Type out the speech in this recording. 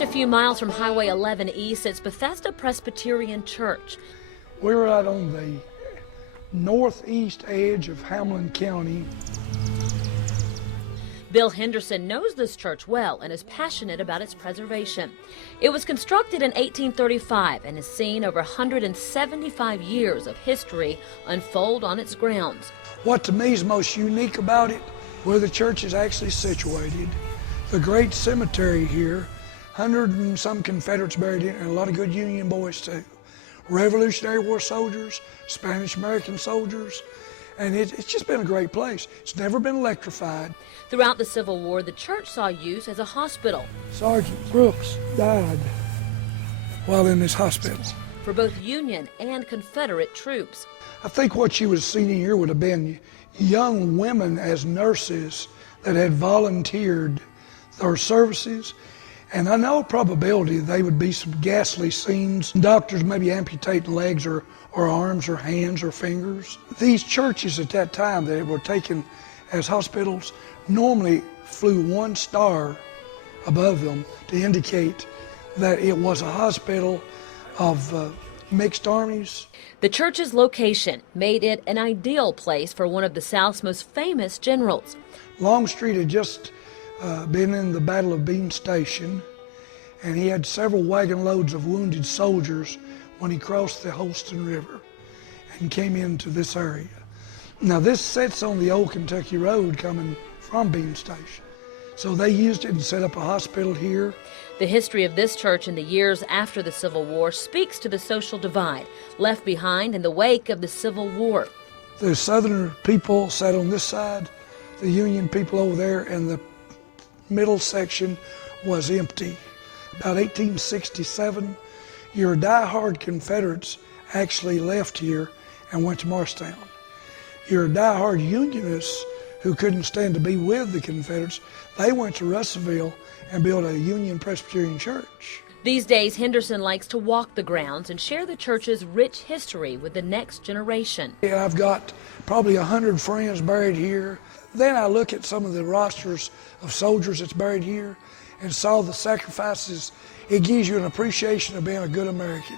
Just a few miles from Highway 11 East, it's Bethesda Presbyterian Church. We're right on the northeast edge of Hamlin County. Bill Henderson knows this church well and is passionate about its preservation. It was constructed in 1835 and has seen over 175 years of history unfold on its grounds. What to me is most unique about it, where the church is actually situated, the great cemetery here, 100 and some Confederates buried in it, and a lot of good Union boys too. Revolutionary War soldiers, Spanish-American soldiers, and it's just been a great place. It's never been electrified. Throughout the Civil War, the church saw use as a hospital. Sergeant Brooks died while in this hospital. For both Union and Confederate troops. I think what you would have seen here would have been young women as nurses that had volunteered their services. And I know probability they would be some ghastly scenes. Doctors maybe amputating legs or arms or hands or fingers. These churches at that time that were taken as hospitals normally flew one star above them to indicate that it was a hospital of mixed armies. The church's location made it an ideal place for one of the South's most famous generals. Longstreet had just been in the Battle of Bean Station, and he had several wagon loads of wounded soldiers when he crossed the Holston River and came into this area. Now this sits on the old Kentucky Road coming from Bean Station. So they used it and set up a hospital here. The history of this church in the years after the Civil War speaks to the social divide left behind in the wake of the Civil War. The Southern people sat on this side, the Union people over there, and the middle section was empty. About 1867, your die-hard Confederates actually left here and went to Morristown. Your die-hard Unionists who couldn't stand to be with the Confederates, they went to Russellville and built a Union Presbyterian church. These days, Henderson likes to walk the grounds and share the church's rich history with the next generation. Yeah, I've got probably 100 friends buried here. Then I look at some of the rosters of soldiers that's buried here and saw the sacrifices. It gives you an appreciation of being a good American.